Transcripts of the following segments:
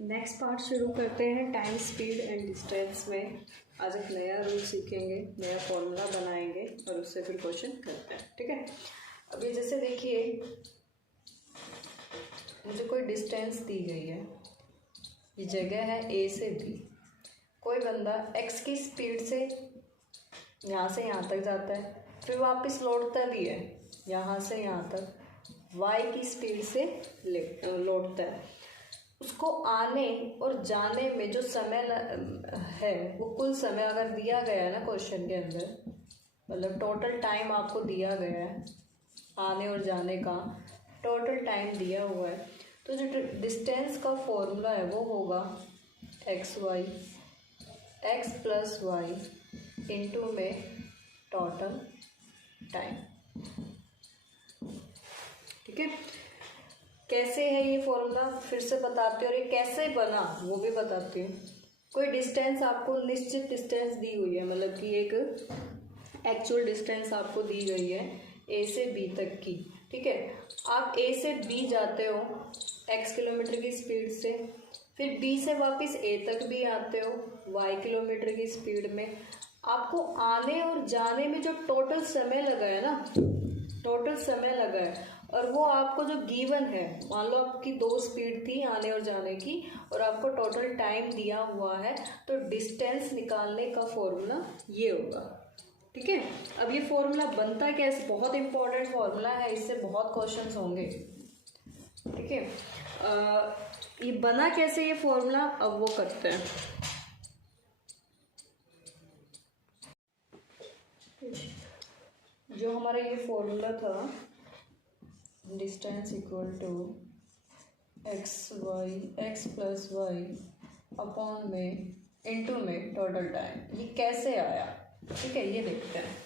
Next part शुरू करते हैं टाइम स्पीड एंड डिस्टेंस में। आज एक नया रूल सीखेंगे, नया फॉर्मूला बनाएंगे और उससे फिर क्वेश्चन करते हैं। ठीक है, अभी जैसे देखिए मुझे कोई डिस्टेंस दी गई है, ये जगह है ए से बी। कोई बंदा एक्स की स्पीड से यहाँ से यहाँ तक जाता है, फिर वापस लौटता भी है यहाँ से यहाँ तक, वाई की स्पीड से लौटता है। उसको आने और जाने में जो समय है वो कुल समय अगर दिया गया है ना क्वेश्चन के अंदर, मतलब टोटल टाइम आपको दिया गया है आने और जाने का, टोटल टाइम दिया हुआ है, तो जो डिस्टेंस का फॉर्मूला है वो होगा एक्स प्लस वाई इंटू में टोटल टाइम। ठीक है, कैसे है ये फॉर्मूला फिर से बताती हूँ और ये कैसे बना वो भी बताती हूँ। कोई डिस्टेंस आपको निश्चित डिस्टेंस दी हुई है, मतलब कि एक एक्चुअल डिस्टेंस आपको दी गई है ए से बी तक की। ठीक है, आप ए से बी जाते हो x किलोमीटर की स्पीड से, फिर बी से वापस ए तक भी आते हो y किलोमीटर की स्पीड में। आपको आने और जाने में जो टोटल समय लगा है ना, टोटल समय लगा है, और वो आपको जो गिवन है, मान लो आपकी दो स्पीड थी आने और जाने की और आपको टोटल टाइम दिया हुआ है, तो डिस्टेंस निकालने का फॉर्मूला ये होगा। ठीक है, अब ये फॉर्मूला बनता कैसे, बहुत इंपॉर्टेंट फॉर्मूला है, इससे बहुत क्वेश्चंस होंगे। ठीक है, ये बना कैसे ये फॉर्मूला, अब वो करते हैं। जो हमारा ये फॉर्मूला था distance equal to x plus y upon में इनटू में टोटल टाइम, ये कैसे आया। ठीक है, ये देखते हैं।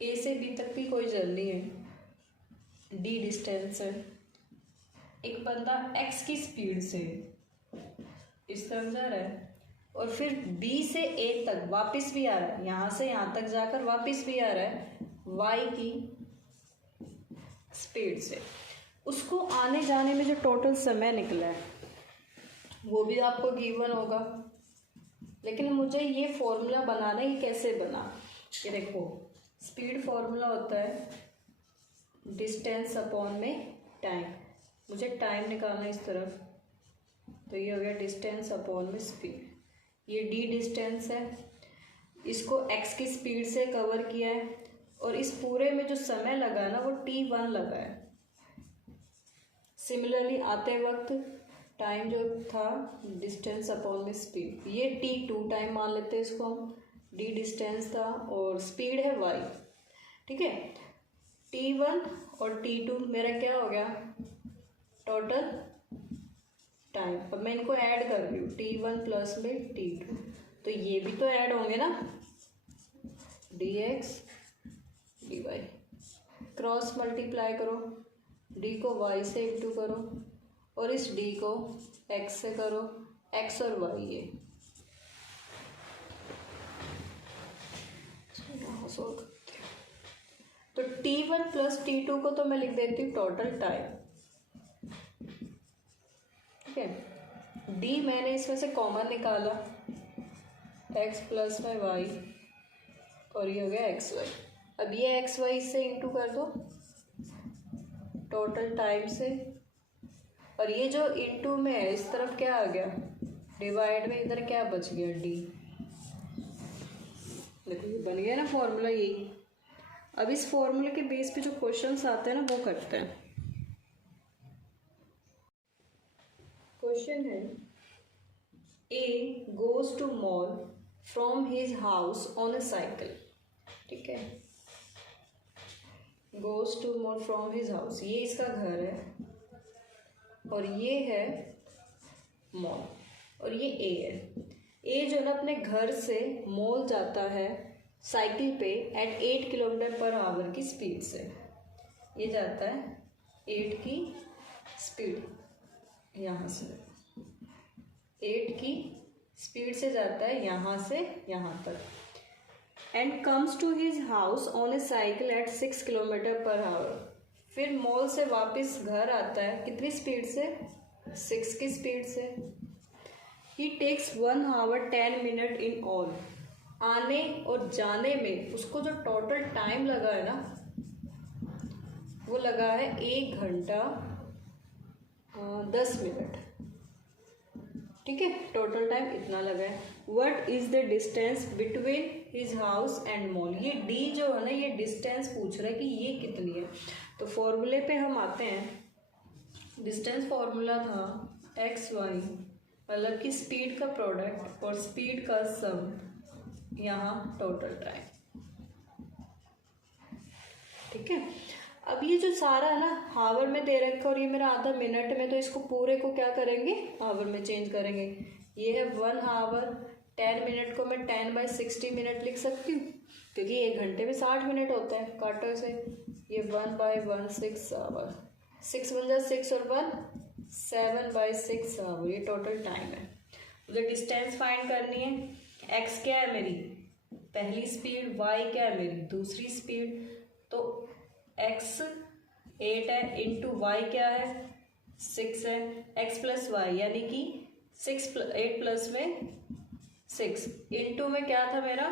ए से बी तक की कोई जर्नी है, डी डिस्टेंस है, एक बंदा एक्स की स्पीड से इस तरफ जा रहा है और फिर बी से ए तक वापस भी आ रहा है, यहाँ से यहाँ तक जाकर वापस भी आ रहा है वाई की स्पीड से। उसको आने जाने में जो टोटल समय निकला है वो भी आपको गिवन होगा, लेकिन मुझे ये फॉर्मूला बनाना है। ये कैसे बना, ये देखो, स्पीड फॉर्मूला होता है डिस्टेंस अपॉन में टाइम। मुझे टाइम निकालना है इस तरफ, तो ये हो गया डिस्टेंस अपॉन में स्पीड। ये डी डिस्टेंस है, इसको एक्स की स्पीड से कवर किया है और इस पूरे में जो समय लगा है ना वो t1 लगा है। सिमिलरली आते वक्त टाइम जो था डिस्टेंस अपॉन में स्पीड, ये t2 टाइम मान लेते हैं इसको हम, डी डिस्टेंस था और स्पीड है y। ठीक है, t1 और t2 मेरा क्या हो गया टोटल टाइम। अब मैं इनको ऐड कर रही हूँ t1 प्लस में t2, तो ये भी तो ऐड होंगे ना, dx dy, क्रॉस मल्टीप्लाई करो, d को y से इंटू करो और इस d को x से करो, x और y ये सोल्व करते हैं। तो t1 प्लस t2 को तो मैं लिख देती हूँ टोटल टाइम। ठीक है, d मैंने इसमें से कॉमन निकाला, x प्लस में y और ये हो गया एक्स वाई। अब ये एक्स वाई से इंटू कर दो टोटल टाइम से, और ये जो इंटू में है इस तरफ क्या आ गया डिवाइड में, इधर क्या बच गया d। देखिए बन गया ना फॉर्मूला यही। अब इस फॉर्मूले के बेस पे जो क्वेश्चंस आते हैं ना वो करते हैं। क्वेश्चन है A goes to mall from his house on a cycle. ठीक है, goes to mall from his house, ये इसका घर है और ये है मॉल और ये ए है। ए जो ना अपने घर से मॉल जाता है साइकिल पे एट 8 किलोमीटर पर आवर की स्पीड से। ये जाता है 8 की स्पीड, यहाँ से 8 की स्पीड से जाता है यहाँ से यहाँ तक, and comes to his house on a cycle at 6 kilometre per hour. फिर मॉल से वापस घर आता है कितनी स्पीड से, 6 की स्पीड से। ही takes 1 hour 10 minute in all. आने और जाने में उसको जो टोटल टाइम लगा है ना वो लगा है 1 घंटा 10 मिनट। ठीक है, टोटल टाइम इतना लगा है। What is the distance between his house and mall. ये डी जो है ना ये डिस्टेंस पूछ रहा है कि ये कितनी है। तो फॉर्मूले पे हम आते हैं। डिस्टेंस फॉर्मूला था एक्स वाई, मतलब कि स्पीड का प्रोडक्ट और स्पीड का सम, यहाँ टोटल टाइम। ठीक है, अब ये जो सारा है ना हावर में दे रखा और ये मेरा आधा मिनट में, तो इसको पूरे को क्या करेंगे, हावर में चेंज करेंगे। ये है 1 आवर, 10 मिनट को मैं 10/60 मिनट लिख सकती हूँ क्योंकि 1 घंटे में 60 मिनट होते हैं। काटो से, ये 1/1 6 आवर, 6 बन जाए 6 और 1 7/6 आवर, ये टोटल टाइम है। मुझे डिस्टेंस फाइंड करनी है। एक्स क्या है मेरी पहली स्पीड, वाई क्या है मेरी दूसरी स्पीड। तो एक्स 8 है इंटू वाई क्या है 6 है, एक्स प्लस वाई यानी कि 8 प्लस में 6 इंटू में क्या था मेरा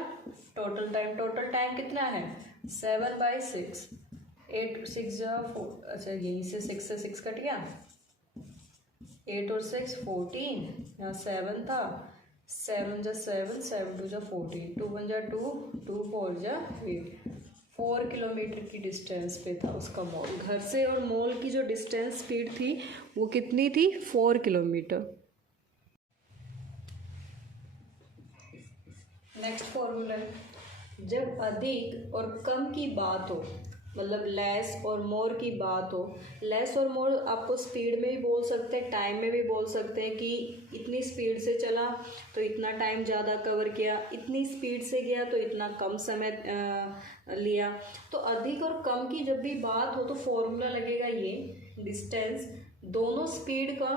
टोटल टाइम। टोटल टाइम कितना है 7/6, 8 6 जा 4, अच्छा यहीं से 6 से 6 कट गया, 8 और 6 14, यहाँ 7 था, 7 जा 7, 7 2 जा 14, 2 1 जा 2, 2 4 जा 8। 4 किलोमीटर की डिस्टेंस पे था उसका मॉल। घर से और मॉल की जो डिस्टेंस स्पीड थी वो कितनी थी 4 किलोमीटर। नेक्स्ट फॉर्मूला है, जब अधिक और कम की बात हो, मतलब लेस और मोर की बात हो। लेस और मोर आपको स्पीड में भी बोल सकते हैं, टाइम में भी बोल सकते हैं कि इतनी स्पीड से चला तो इतना टाइम ज़्यादा कवर किया, इतनी स्पीड से गया तो इतना कम समय लिया। तो अधिक और कम की जब भी बात हो तो फॉर्मूला लगेगा ये डिस्टेंस, दोनों स्पीड का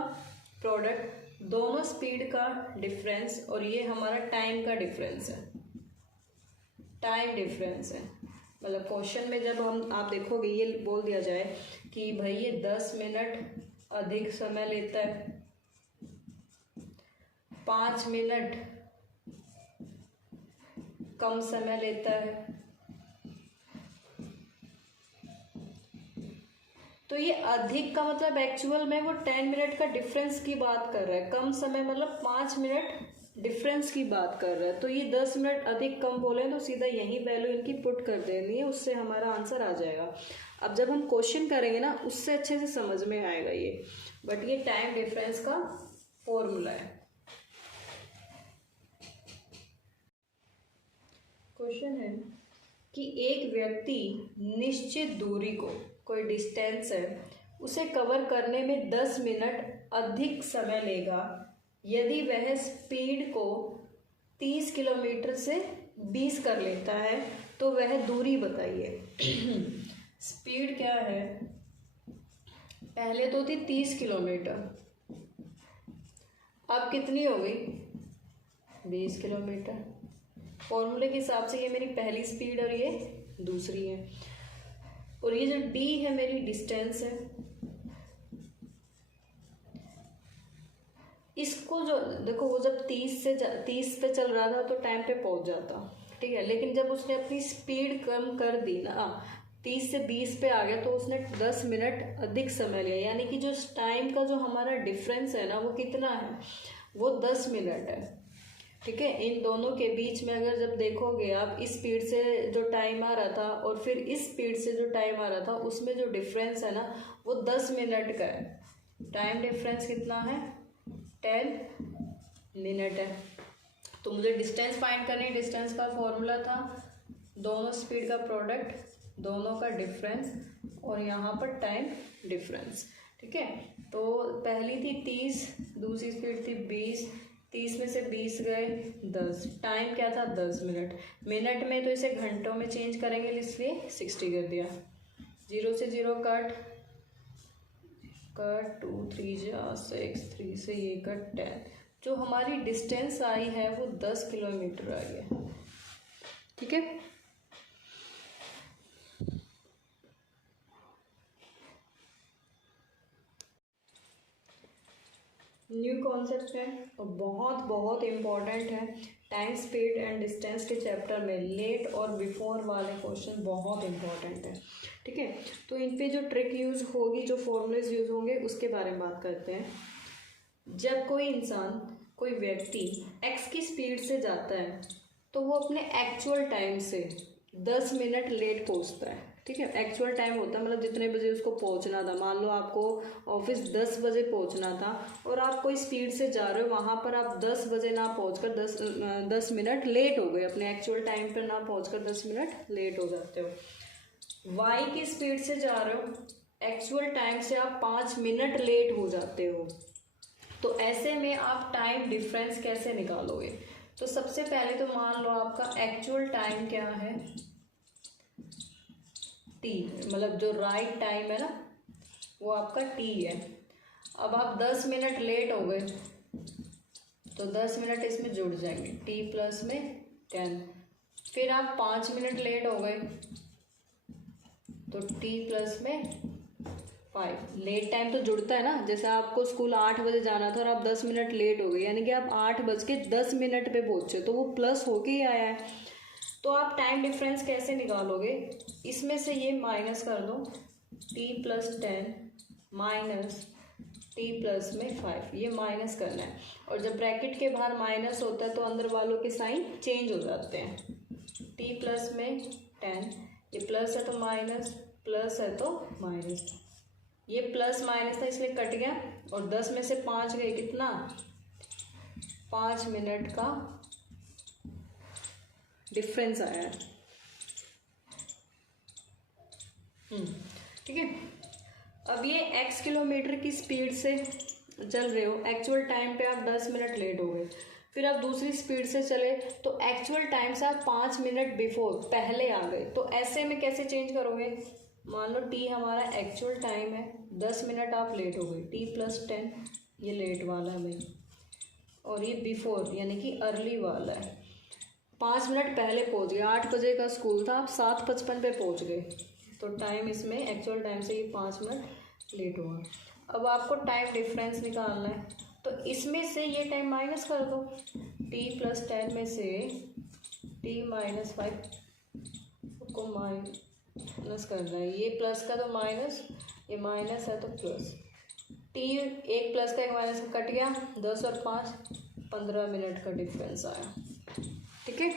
प्रोडक्ट, दोनों स्पीड का डिफरेंस, और ये हमारा टाइम का डिफरेंस है, टाइम डिफरेंस है। मतलब क्वेश्चन में जब आप देखोगे ये बोल दिया जाए कि भाई ये 10 मिनट अधिक समय लेता है, 5 मिनट कम समय लेता है, तो ये अधिक का मतलब एक्चुअल में वो 10 मिनट का डिफरेंस की बात कर रहा है, कम समय मतलब 5 मिनट डिफरेंस की बात कर रहा है। तो ये 10 मिनट अधिक कम बोले तो सीधा यही वैल्यू इनकी पुट कर देनी है, उससे हमारा आंसर आ जाएगा। अब जब हम क्वेश्चन करेंगे ना उससे अच्छे से समझ में आएगा ये, बट ये टाइम डिफरेंस का फॉर्मूला है। क्वेश्चन है कि एक व्यक्ति निश्चित दूरी को, कोई डिस्टेंस है, उसे कवर करने में 10 मिनट अधिक समय लेगा यदि वह स्पीड को 30 किलोमीटर से 20 कर लेता है, तो वह दूरी बताइए। स्पीड क्या है, पहले तो थी 30 किलोमीटर, अब कितनी हो गई 20 किलोमीटर। फॉर्मूले के हिसाब से ये मेरी पहली स्पीड और ये दूसरी है, और ये जो डी है मेरी डिस्टेंस है। इसको जो देखो वो जब 30 पे चल रहा था तो टाइम पे पहुंच जाता, ठीक है, लेकिन जब उसने अपनी स्पीड कम कर दी ना, 30 से 20 पे आ गया, तो उसने 10 मिनट अधिक समय लिया, यानी कि जो टाइम का जो हमारा डिफरेंस है ना वो कितना है, वो 10 मिनट है। ठीक है, इन दोनों के बीच में अगर जब देखोगे आप, इस स्पीड से जो टाइम आ रहा था और फिर इस स्पीड से जो टाइम आ रहा था, उसमें जो डिफरेंस है ना वो 10 मिनट का है। टाइम डिफरेंस कितना है 10 मिनट है। तो मुझे डिस्टेंस फाइंड करनी है। डिस्टेंस का फॉर्मूला था दोनों स्पीड का प्रोडक्ट, दोनों का डिफरेंस, और यहाँ पर टाइम डिफरेंस। ठीक है, तो पहली थी 30, दूसरी स्पीड थी 20, 30 में से 20 गए 10, टाइम क्या था 10 मिनट। मिनट में तो इसे घंटों में चेंज करेंगे, इसलिए 60 कर दिया। 0 से 0 कट, 2 3 जा 6, 3 से ये कट 10, जो हमारी डिस्टेंस आई है वो 10 किलोमीटर आई है। ठीक है, न्यू कॉन्सेप्ट है और बहुत बहुत इम्पॉर्टेंट है। टाइम, स्पीड एंड डिस्टेंस के चैप्टर में लेट और बिफोर वाले क्वेश्चन बहुत इम्पॉर्टेंट है। ठीक है, तो इन पे जो ट्रिक यूज़ होगी, जो फॉर्मूलेज यूज़ होंगे, उसके बारे में बात करते हैं। जब कोई इंसान, कोई व्यक्ति एक्स की स्पीड से जाता है तो वो अपने एक्चुअल टाइम से 10 मिनट लेट पहुंचता है। ठीक है, एक्चुअल टाइम होता है मतलब जितने बजे उसको पहुंचना था। मान लो आपको ऑफिस 10 बजे पहुंचना था और आप कोई स्पीड से जा रहे हो, वहाँ पर आप 10 बजे ना पहुंचकर 10 मिनट लेट हो गए, अपने एक्चुअल टाइम पर ना पहुंचकर 10 मिनट लेट हो जाते हो। वाई की स्पीड से जा रहे हो, एक्चुअल टाइम से आप 5 मिनट लेट हो जाते हो। तो ऐसे में आप टाइम डिफरेंस कैसे निकालोगे? तो सबसे पहले तो मान लो आपका एक्चुअल टाइम क्या है, टी, मतलब जो राइट टाइम है ना वो आपका टी है। अब आप 10 मिनट लेट हो गए तो 10 मिनट इसमें जुड़ जाएंगे, टी प्लस में 10। फिर आप 5 मिनट लेट हो गए तो टी प्लस में 5। लेट टाइम तो जुड़ता है ना, जैसे आपको स्कूल 8 बजे जाना था और आप 10 मिनट लेट हो गए, यानी कि आप 8:10 पे पहुंचे, तो वो प्लस होके ही आया है। तो आप टाइम डिफरेंस कैसे निकालोगे? इसमें से ये माइनस कर दो, T plus 10 minus T plus में 5, ये माइनस करना है। और जब ब्रैकेट के बाहर माइनस होता है तो अंदर वालों के साइन चेंज हो जाते हैं। टी प्लस में 10, ये प्लस है तो माइनस, प्लस है तो माइनस, ये प्लस माइनस था इसलिए कट गया और 10 में से 5 गए, कितना? 5 मिनट का डिफरेंस आया है। ठीक है, अब ये x किलोमीटर की स्पीड से चल रहे हो, एक्चुअल टाइम पे आप 10 मिनट लेट हो गए। फिर आप दूसरी स्पीड से चले तो एक्चुअल टाइम से आप 5 मिनट बिफोर पहले आ गए। तो ऐसे में कैसे चेंज करोगे? मान लो t हमारा एक्चुअल टाइम है, 10 मिनट आप लेट हो गए, t प्लस 10, ये लेट वाला है भाई, और ये बिफोर यानी कि अर्ली वाला है। 5 मिनट पहले पहुंच गए, 8 बजे का स्कूल था, आप 7:55 पे पहुंच गए, तो टाइम इसमें एक्चुअल टाइम से ये 5 मिनट लेट हुआ। अब आपको टाइम डिफरेंस निकालना है, तो इसमें से ये टाइम माइनस कर दो, t प्लस 10 में से t माइनस 5 को माइनस करना है, ये प्लस का तो माइनस, ये माइनस है तो प्लस। t एक प्लस का एक माइनस का कट गया, 10 और 5 15 मिनट का डिफरेंस आया। ठीक है,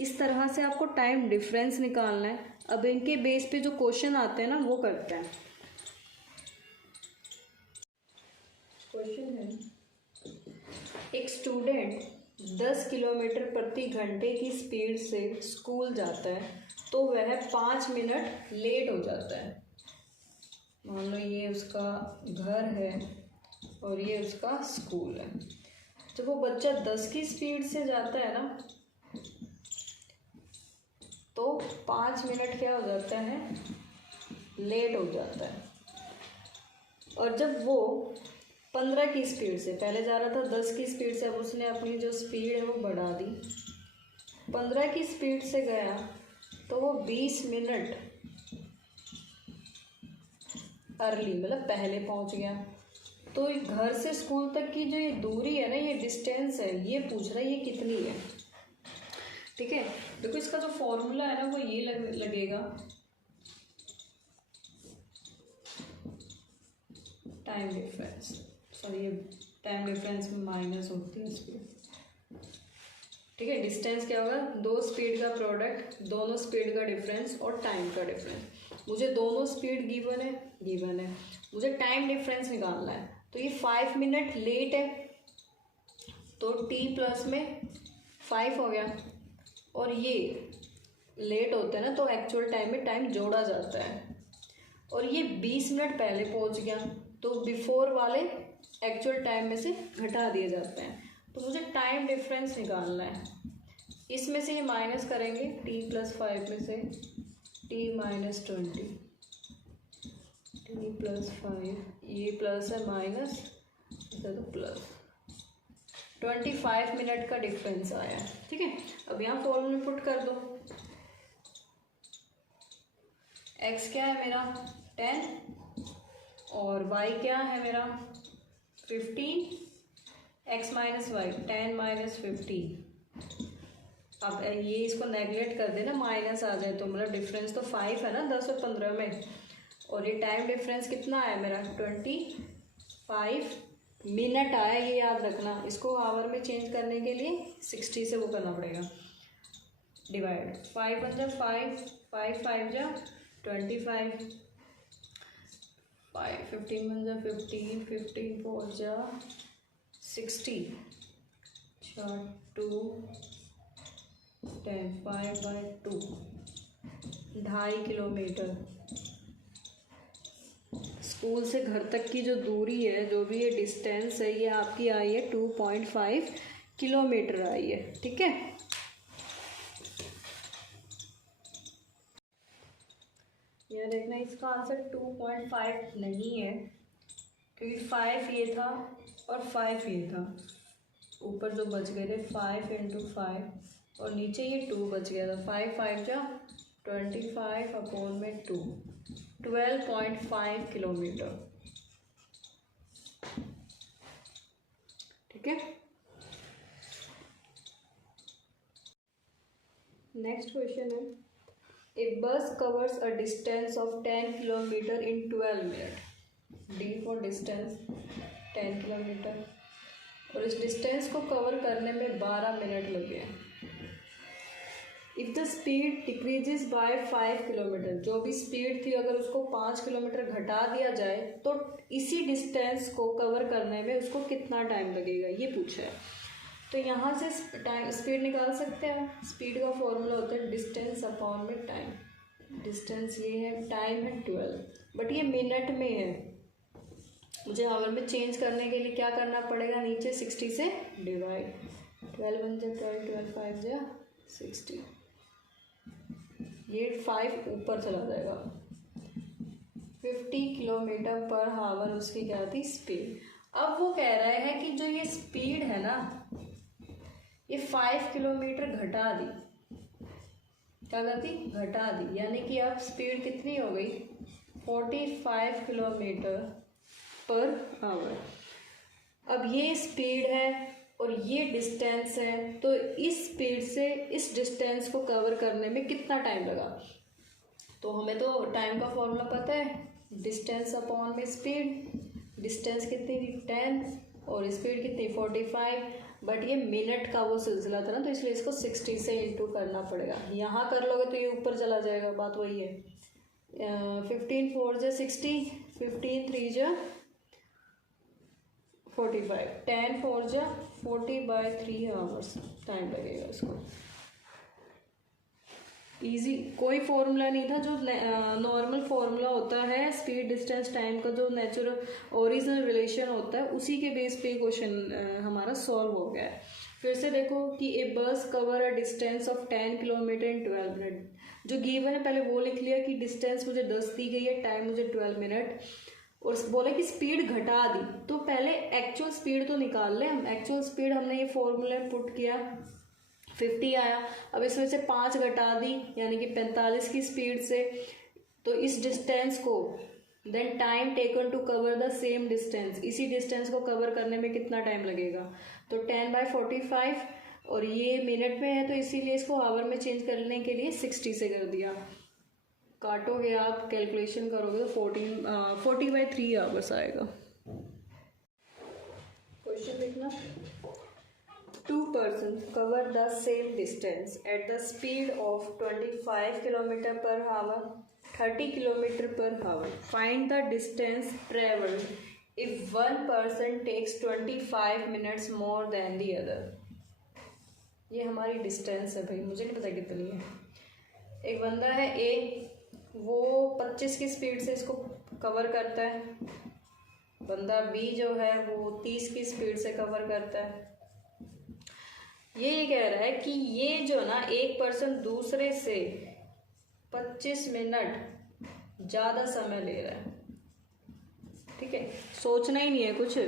इस तरह से आपको टाइम डिफरेंस निकालना है। अब इनके बेस पे जो क्वेश्चन आते हैं ना वो करते हैं। क्वेश्चन है, एक स्टूडेंट 10 किलोमीटर प्रति घंटे की स्पीड से स्कूल जाता है तो वह 5 मिनट लेट हो जाता है। मान लो ये उसका घर है और ये उसका स्कूल है। जब वो बच्चा 10 की स्पीड से जाता है ना तो 5 मिनट क्या हो जाता है, लेट हो जाता है। और जब वो 15 की स्पीड से, पहले जा रहा था 10 की स्पीड से, अब उसने अपनी जो स्पीड है वो बढ़ा दी, 15 की स्पीड से गया तो वो 20 मिनट अर्ली मतलब पहले पहुंच गया। तो घर से स्कूल तक की जो ये दूरी है ना, ये डिस्टेंस है, ये पूछ रहा है ये कितनी है। ठीक है, देखो इसका जो फॉर्मूला है ना वो ये लगेगा, टाइम डिफरेंस, सॉरी ये टाइम डिफरेंस में माइनस होती है स्पीड। ठीक है, डिस्टेंस क्या होगा, दो स्पीड का प्रोडक्ट, दोनों स्पीड का डिफरेंस और टाइम का डिफरेंस। मुझे दोनों स्पीड गिवन है, मुझे टाइम डिफरेंस निकालना है। तो ये 5 मिनट लेट है तो t प्लस में 5 हो गया, और ये लेट होता है ना तो एक्चुअल टाइम में टाइम जोड़ा जाता है, और ये 20 मिनट पहले पहुंच गया तो बिफोर वाले एक्चुअल टाइम में से घटा दिए जाते हैं। तो मुझे टाइम डिफरेंस निकालना है, इसमें से ये माइनस करेंगे, t प्लस 5 में से t माइनस 20, t प्लस 5, ये प्लस है माइनस तो प्लस, 25 मिनट का डिफरेंस आया। ठीक है, अब यहाँ फॉर्मूला में पुट कर दो, x क्या है मेरा 10 और y क्या है मेरा 15 x माइनस वाई 10 माइनस 15। अब ये इसको नेगलेक्ट कर देना, माइनस आ जाए तो मतलब डिफरेंस तो 5 है ना 10 और 15 में, और ये टाइम डिफरेंस कितना आया मेरा 25 मिनट आया, ये याद रखना। इसको आवर में चेंज करने के लिए 60 से वो करना पड़ेगा डिवाइड। 5 बन जा 5, 5 5 जा 25, 5 15 बन जा 15, 15 4 जा 60, 2 10 5/2 2.5 किलोमीटर। स्कूल से घर तक की जो दूरी है, जो भी ये डिस्टेंस है, ये आपकी आई है 2.5 किलोमीटर आई है। ठीक है, यह देखना इसका आंसर 2.5 नहीं है, क्योंकि 5 ये था और 5 ये था, ऊपर जो बच गए थे 5 × 5 और नीचे ये 2 बच गया था। 5 5 जा 25/2 12.5 किलोमीटर। ठीक है, नेक्स्ट क्वेश्चन है, ए बस covers a distance of 10 kilometre in 12 minute. D for distance 10 kilometre, और इस डिस्टेंस को कवर करने में 12 मिनट लगे हैं। If the speed decreases bye 5 kilometre, जो भी स्पीड थी अगर उसको 5 किलोमीटर घटा दिया जाए तो इसी डिस्टेंस को कवर करने में उसको कितना टाइम लगेगा, ये पूछा है। तो यहाँ से टाइम स्पीड निकाल सकते हैं। स्पीड का फॉर्मूला होता है डिस्टेंस अपॉन में टाइम। डिस्टेंस ये है, टाइम है 12, बट ये मिनट में है। मुझे आवर में चेंज करने के लिए क्या करना पड़ेगा, नीचे 60 से डिवाइड। 12 बन जा 12, 12 5 जा 60, ये 5 ऊपर चला जाएगा। 50 किलोमीटर पर आवर उसकी क्या थी, स्पीड। अब वो कह रहा है कि जो ये स्पीड है ना, ये 5 किलोमीटर घटा दी, क्या करती, घटा दी, यानी कि अब स्पीड कितनी हो गई 45 किलोमीटर पर आवर। अब ये स्पीड है और ये डिस्टेंस है, तो इस स्पीड से इस डिस्टेंस को कवर करने में कितना टाइम लगा। तो हमें तो टाइम का फॉर्मूला पता है, डिस्टेंस अपॉन में स्पीड। डिस्टेंस कितनी थी 10 और स्पीड कितनी 45, बट ये मिनट का वो सिलसिला था ना, तो इसलिए इसको 60 से इंटू करना पड़ेगा। यहाँ कर लोगे तो ये ऊपर चला जाएगा, बात वही है। 15 4 जा 60, 15 3 जा 45, 10 4 जा 40/3 आवर्स टाइम लगेगा इसको। इजी, कोई फॉर्मूला नहीं था, जो नॉर्मल फॉर्मूला होता है स्पीड डिस्टेंस टाइम का, जो नेचुरल ओरिजिनल रिलेशन होता है, उसी के बेस पे क्वेश्चन हमारा सॉल्व हो गया है। फिर से देखो कि ए बस cover a distance of 10 kilometre in 12 minute. जो गिवन है पहले वो लिख लिया कि डिस्टेंस मुझे 10 दी गई है, टाइम मुझे 12 मिनट, और बोले कि स्पीड घटा दी, तो पहले एक्चुअल स्पीड तो निकाल लें हम। एक्चुअल स्पीड हमने ये फॉर्मूला पुट किया, 50 आया। अब इसमें से 5 घटा दी, यानी कि 45 की स्पीड से, तो इस डिस्टेंस को then time taken to cover the same distance, इसी डिस्टेंस को कवर करने में कितना टाइम लगेगा, तो 10/45, और ये मिनट में है तो इसीलिए इसको आवर में चेंज करने के लिए 60 से कर दिया। काटोगे आप, कैलकुलेशन करोगे तो 40/3 आवर्स आएगा। क्वेश्चन देखना, 2 persons cover the same distance at the speed of 25 km per hour, 30 km per hour. Find the distance traveled if one person takes 25 minutes more than the other. ये हमारी distance है भाई, मुझे नहीं पता कितनी है। एक बंदा है ए, वो 25 की स्पीड से इसको कवर करता है। बंदा बी जो है वो 30 की स्पीड से कवर करता है। ये कह रहा है कि ये जो ना एक पर्सन दूसरे से 25 मिनट ज़्यादा समय ले रहा है। ठीक है, सोचना ही नहीं है कुछ,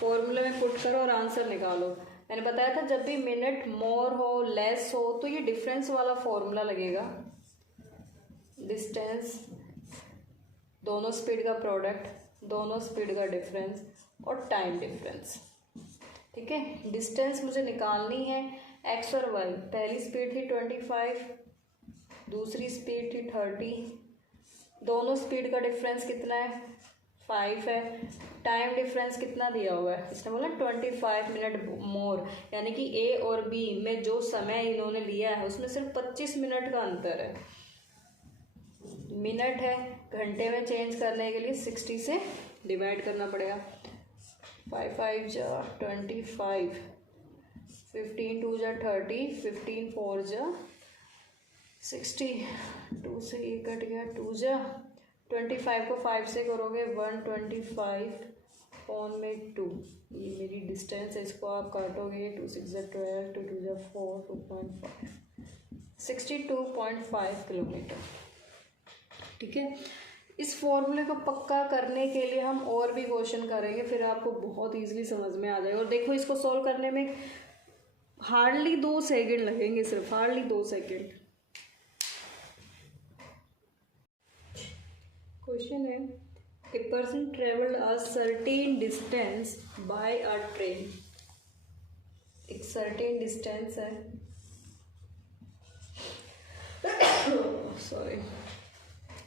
फॉर्मूले में पुट करो और आंसर निकालो। मैंने बताया था जब भी मिनट मोर हो लेस हो तो ये डिफरेंस वाला फॉर्मूला लगेगा। डिस्टेंस, दोनों स्पीड का प्रोडक्ट दोनों स्पीड का डिफरेंस और टाइम डिफरेंस। ठीक है, डिस्टेंस मुझे निकालनी है एक्स और वाई। पहली स्पीड थी 25, दूसरी स्पीड थी 30, दोनों स्पीड का डिफरेंस कितना है 5 है। टाइम डिफरेंस कितना दिया हुआ है, इसने बोला 25 मिनट मोर, यानी कि ए और बी में जो समय इन्होंने लिया है उसमें सिर्फ 25 मिनट का अंतर है। मिनट है, घंटे में चेंज करने के लिए 60 से डिवाइड करना पड़ेगा। 5 5 जा 25, 15 2 जा 30, 15 4 जा 60, 2 से ये कट गया, 2 जा 25 को 5 से करोगे 125 पॉन में 2, ये मेरी डिस्टेंस है, इसको आप काटोगे 2 6 जा 12, 2 2 जा 4, 2.5, 62.5 किलोमीटर। ठीक है, इस फॉर्मूले को पक्का करने के लिए हम और भी क्वेश्चन करेंगे, फिर आपको बहुत इजीली समझ में आ जाएगा। और देखो, इसको सॉल्व करने में हार्डली 2 सेकंड लगेंगे, सिर्फ हार्डली 2 सेकंड। क्वेश्चन है, a person travelled a certain distance by a train. एक सर्टेन डिस्टेंस है, sorry,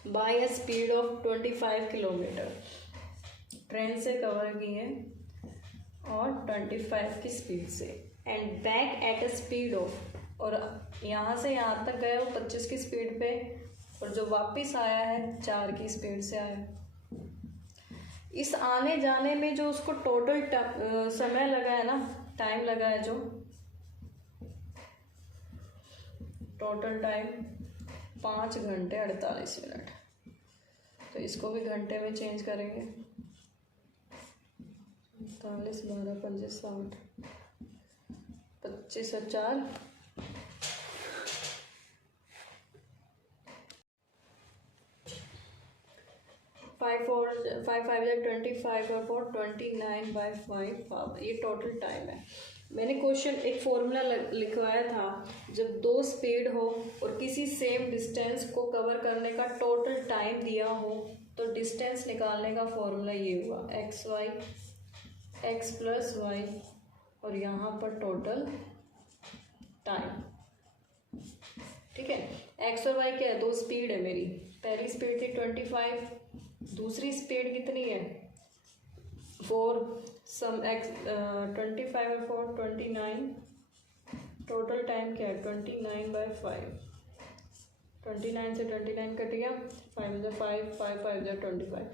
by a speed of 25 kilometre. Train से कवर की है और 25 की स्पीड से, and back at a speed of, और यहाँ से यहाँ तक गए वो 25 की स्पीड पे, और जो वापस आया है 4 की स्पीड से आया। इस आने जाने में जो उसको टोटल समय लगा है ना, टाइम लगा है, जो टोटल टाइम 5 घंटे 48 मिनट। तो इसको भी घंटे में चेंज करेंगे, 45 12 5 60, 25 और 4 5 5 25 और 4 29/5, ये टोटल टाइम है। मैंने क्वेश्चन एक फॉर्मूला लिखवाया था, जब 2 स्पीड हो और किसी सेम डिस्टेंस को कवर करने का टोटल टाइम दिया हो, तो डिस्टेंस निकालने का फॉर्मूला ये हुआ, x y, x plus y, और यहाँ पर टोटल टाइम। ठीक है, एक्स और वाई क्या है, 2 स्पीड है मेरी। पहली स्पीड थी 25, दूसरी स्पीड कितनी है 4, सम एक्स 25 और 4 29, टोटल टाइम क्या है 29/5। 29 से 29 कट गया, 5 जा 5, 5 5 जा 25,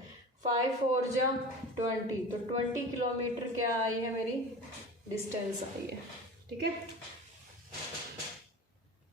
5 4 जा 20, तो 20 किलोमीटर क्या आई है मेरी डिस्टेंस आई है। ठीक है।